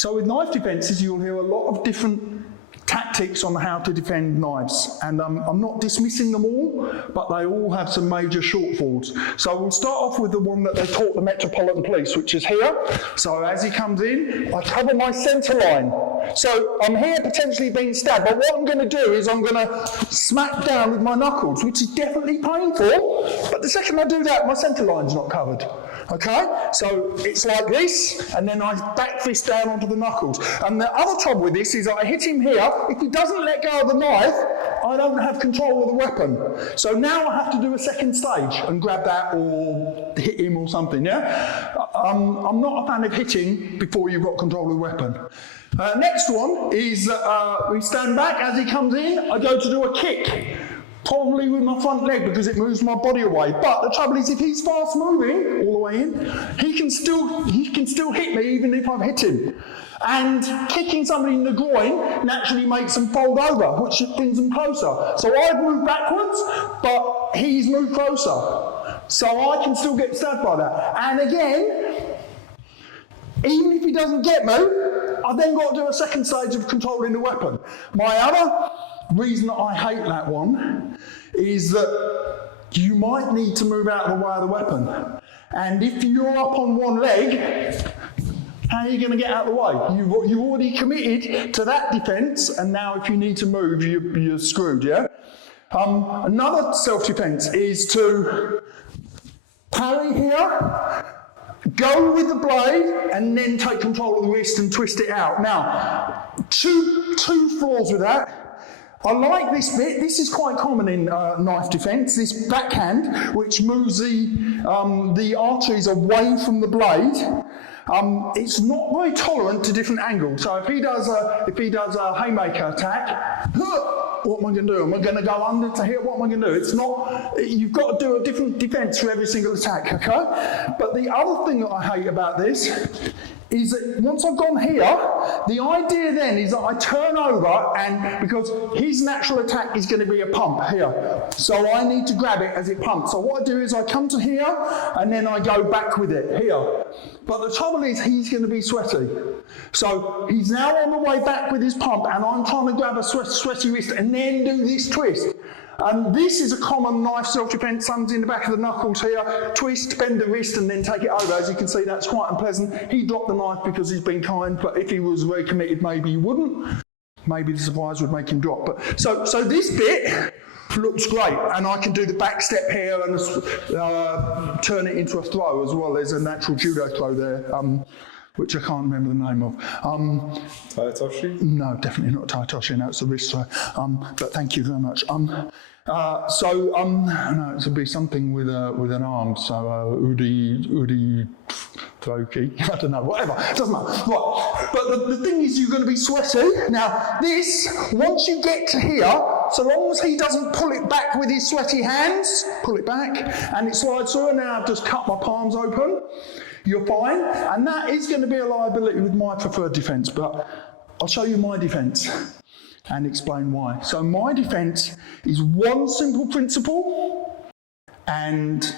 So with knife defences, you'll hear a lot of different tactics on how to defend knives, and I'm not dismissing them all, but they all have some major shortfalls. So we'll start off with the one that they taught the Metropolitan Police, which is here. So as he comes in, I cover my centre line. So I'm here potentially being stabbed, but what I'm going to do is I'm going to smack down with my knuckles, which is definitely painful, but the second I do that, my centre line's not covered. Okay, so it's like this, and then I back fist down onto the knuckles. And the other trouble with this is I hit him here. If he doesn't let go of the knife, I don't have control of the weapon. So now I have to do a second stage and grab that or hit him or something, yeah? I'm not a fan of hitting before you've got control of the weapon. Next one is we stand back as he comes in. I go to do a kick. Probably with my front leg because it moves my body away. But the trouble is, if he's fast moving all the way in, he can still hit me even if I've hit him. And kicking somebody in the groin naturally makes them fold over, which brings them closer. So I've moved backwards, but he's moved closer. So I can still get stabbed by that. And again, even if he doesn't get me, I've then got to do a second stage of controlling the weapon. My other reason that I hate that one is that you might need to move out of the way of the weapon. And if you're up on one leg, how are you going to get out of the way? You've already committed to that defence, and now if you need to move, you're screwed, yeah? Another self-defence is to parry here, go with the blade, and then take control of the wrist and twist it out. Now, two flaws with that. I like this bit. This is quite common in knife defence, this backhand, which moves the arteries away from the blade. It's not very tolerant to different angles. So if he does a haymaker attack, what am I going to do? Am I going to go under to hit? What am I going to do? It's not. You've got to do a different defence for every single attack. Okay. But the other thing that I hate about this is that once I've gone here, the idea then is that I turn over, and because his natural attack is going to be a pump here, so I need to grab it as it pumps. So what I do is I come to here, and then I go back with it here. But the trouble is he's going to be sweaty. So he's now on the way back with his pump, and I'm trying to grab a sweaty wrist and then do this twist. And this is a common knife self-defense. Someone's in the back of the knuckles here, twist, bend the wrist, and then take it over. As you can see, that's quite unpleasant. He dropped the knife because he's been kind, but if he was very committed, maybe he wouldn't. Maybe the surprise would make him drop. But so this bit looks great, and I can do the back step here and turn it into a throw as well. There's a natural judo throw there, which I can't remember the name of. Taitoshi? No, definitely not Taitoshi. No, it's a wrist throw. But thank you very much. No, it would be something with an arm. So Udi Toki. I don't know. Whatever. It doesn't matter. Right. But the thing is, you're going to be sweaty. Now, this, once you get to here, so long as he doesn't pull it back with his sweaty hands, pull it back, and it slides through. And now I've just cut my palms open. You're fine, and that is going to be a liability with my preferred defence, but I'll show you my defence and explain why. So my defence is one simple principle, and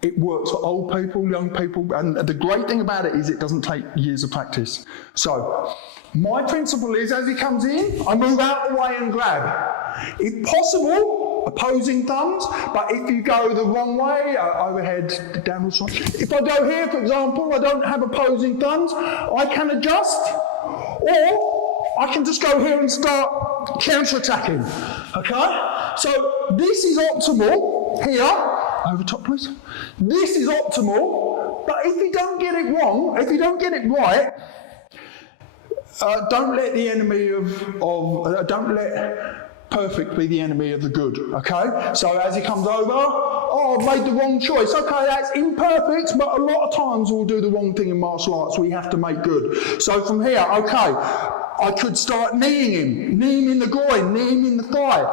it works for old people, young people, and the great thing about it is it doesn't take years of practice. So my principle is, as he comes in, I move out the way and grab. If possible, opposing thumbs, but if you go the wrong way, overhead, downwards, if I go here, for example, I don't have opposing thumbs, I can adjust, or I can just go here and start counter-attacking, okay? So this is optimal here, over top please. This is optimal, but if you don't get it wrong, if you don't get it right, don't let the enemy don't let perfect be the enemy of the good, okay? So as he comes over, oh, I've made the wrong choice. Okay, that's imperfect, but a lot of times we'll do the wrong thing in martial arts. We have to make good. So from here, okay, I could start kneeing him in the groin, knee him in the thigh.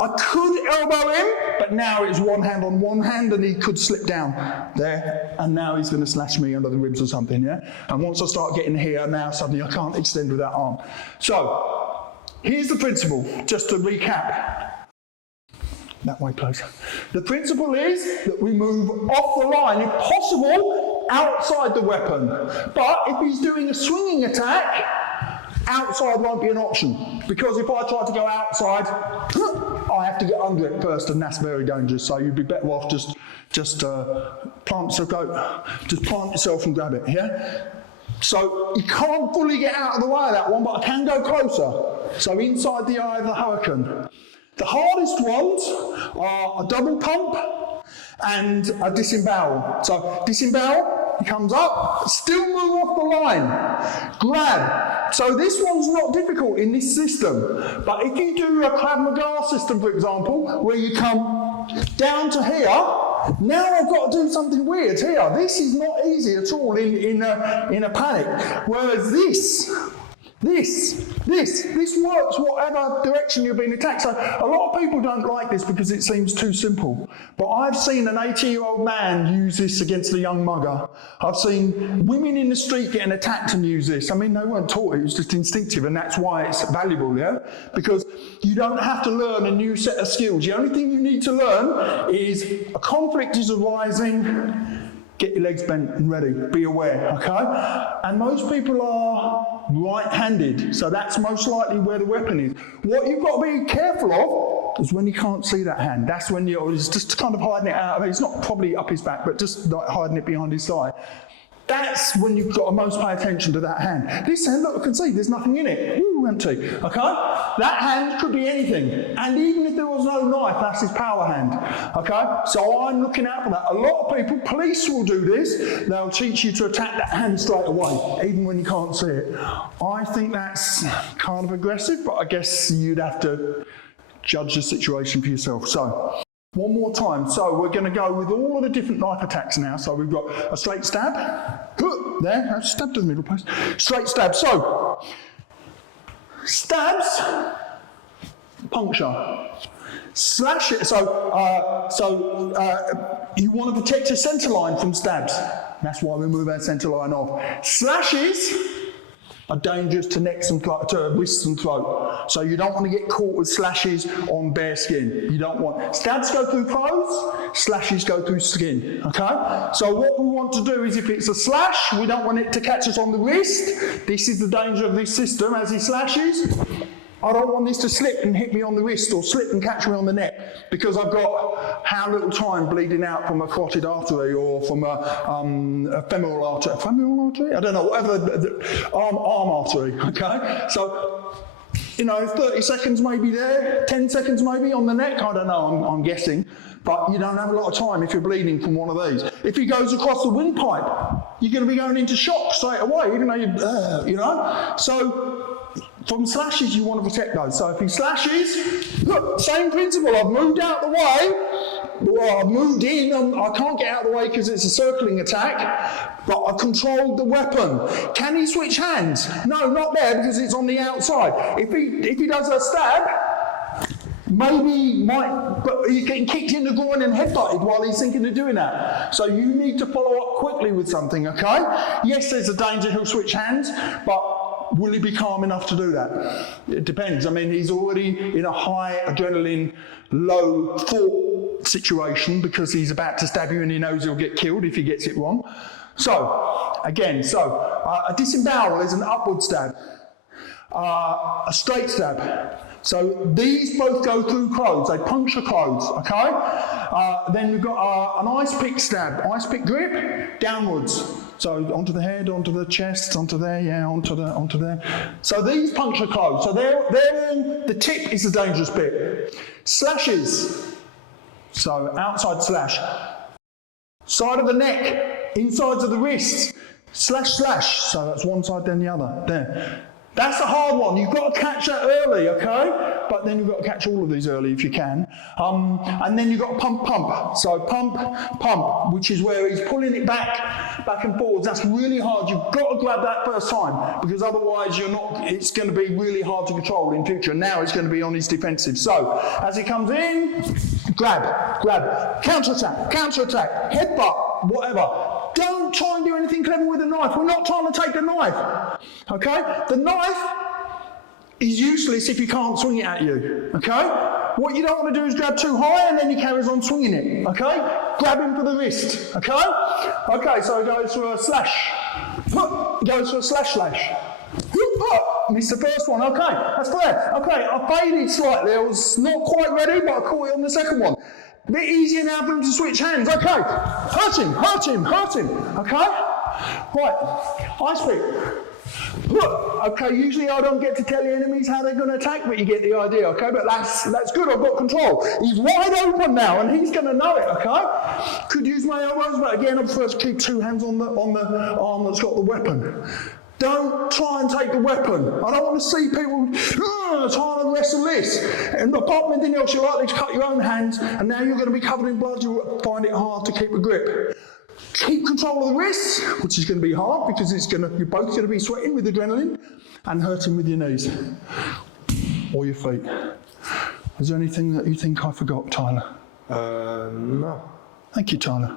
I could elbow him, but now it's one hand on one hand and he could slip down there, and now he's going to slash me under the ribs or something, yeah? And once I start getting here, now suddenly I can't extend with that arm. So, here's the principle, just to recap. That way, please. The principle is that we move off the line, if possible, outside the weapon. But if he's doing a swinging attack, outside won't be an option, because if I try to go outside, I have to get under it first, and that's very dangerous. So you'd be better off just plant yourself and grab it. Yeah. So you can't fully get out of the way of that one, but I can go closer. So inside the eye of the hurricane. The hardest ones are a double pump and a disembowel. So disembowel, he comes up, still move off the line, grab. So this one's not difficult in this system. But if you do a Krav Maga system, for example, where you come down to here, now I've got to do something weird here. This is not easy at all in a panic. Whereas this works whatever direction you're being attacked. So a lot of people don't like this because it seems too simple. But I've seen an 80-year-old man use this against a young mugger. I've seen women in the street getting attacked and use this. I mean, they weren't taught it was just instinctive, and that's why it's valuable, yeah? Because you don't have to learn a new set of skills. The only thing you need to learn is a conflict is arising. Get your legs bent and ready, be aware, okay? And most people are right-handed, so that's most likely where the weapon is. What you've got to be careful of is when you can't see that hand. That's when you're just kind of hiding it out of it. It's not probably up his back, but just like hiding it behind his side. That's when you've got to most pay attention to that hand. This hand, look, I can see there's nothing in it. Ooh, empty, okay? That hand could be anything. And even if there was no knife, that's his power hand, okay? So I'm looking out for that. A lot of people, police will do this. They'll teach you to attack that hand straight away, even when you can't see it. I think that's kind of aggressive, but I guess you'd have to judge the situation for yourself. So, one more time. So we're going to go with all of the different knife attacks now. So we've got a straight stab. There, I stabbed to the middle post. Straight stab. So, stabs, puncture. Slash it. So you want to protect your centre line from stabs. That's why we move our centre line off. Slashes are dangerous to necks and to wrists and throat. So you don't want to get caught with slashes on bare skin. You don't want. Stabs go through clothes, slashes go through skin, okay? So what we want to do is if it's a slash, we don't want it to catch us on the wrist. This is the danger of this system. As he slashes, I don't want this to slip and hit me on the wrist or slip and catch me on the neck, because I've got how little time bleeding out from a carotid artery or from a femoral artery. Femoral artery? I don't know, whatever, arm artery, okay? So, 30 seconds maybe there, 10 seconds maybe on the neck, I don't know, I'm guessing. But you don't have a lot of time if you're bleeding from one of these. If he goes across the windpipe, you're going to be going into shock straight away, even though So, from slashes, you want to protect those. So if he slashes, look, same principle. I've moved out the way. Well, I've moved in. I can't get out of the way because it's a circling attack. But I've controlled the weapon. Can he switch hands? No, not there because it's on the outside. If he does a stab, but he's getting kicked in the groin and headbutted while he's thinking of doing that. So you need to follow up quickly with something, okay? Yes, there's a danger he'll switch hands, but will he be calm enough to do that? It depends. I mean, he's already in a high adrenaline, low thought situation because he's about to stab you and he knows he'll get killed if he gets it wrong. So, again, a disembowel is an upward stab, a straight stab. So these both go through clothes, they puncture clothes, okay? Then we've got an ice pick stab, ice pick grip, downwards. So onto the head, onto the chest, onto there, yeah, onto there. So these puncture clothes. So they're all, the tip is the dangerous bit. Slashes. So outside slash. Side of the neck, insides of the wrists. Slash, slash. So that's one side, then the other. There. That's a hard one. You've got to catch that early, okay? But then you've got to catch all of these early if you can. And then you've got pump, pump. So pump, pump, which is where he's pulling it back and forwards. That's really hard. You've got to grab that first time because otherwise it's going to be really hard to control in future. And now it's going to be on his defensive. So as he comes in, grab, counter-attack, headbutt, whatever. Don't try and do anything clever with the knife. We're not trying to take the knife, okay? The knife is useless if you can't swing it at you, okay? what you don't want to do is grab too high and then he carries on swinging it, okay? Grab him for the wrist, okay? Okay, so he goes for a slash. He goes for a slash slash. Missed the first one, okay, that's fair. Okay, I faded slightly, I was not quite ready, but I caught it on the second one. A bit easier now for him to switch hands, okay. Hurt him, hurt him, hurt him, okay? Right, ice pick. Okay, usually I don't get to tell the enemies how they're going to attack, but you get the idea, okay? But that's good, I've got control. He's wide open now, and he's going to know it, okay? Could use my elbows, but again, I'm first keep two hands on the arm that's got the weapon. Don't try and take the weapon. I don't want to see people trying to wrestle this. And apart from anything else, you're likely to cut your own hands, and now you're going to be covered in blood, you'll find it hard to keep a grip. Keep control of the wrists, which is going to be hard because you're both going to be sweating with adrenaline, and hurting with your knees or your feet. Is there anything that you think I forgot, Tyler? No. Thank you, Tyler.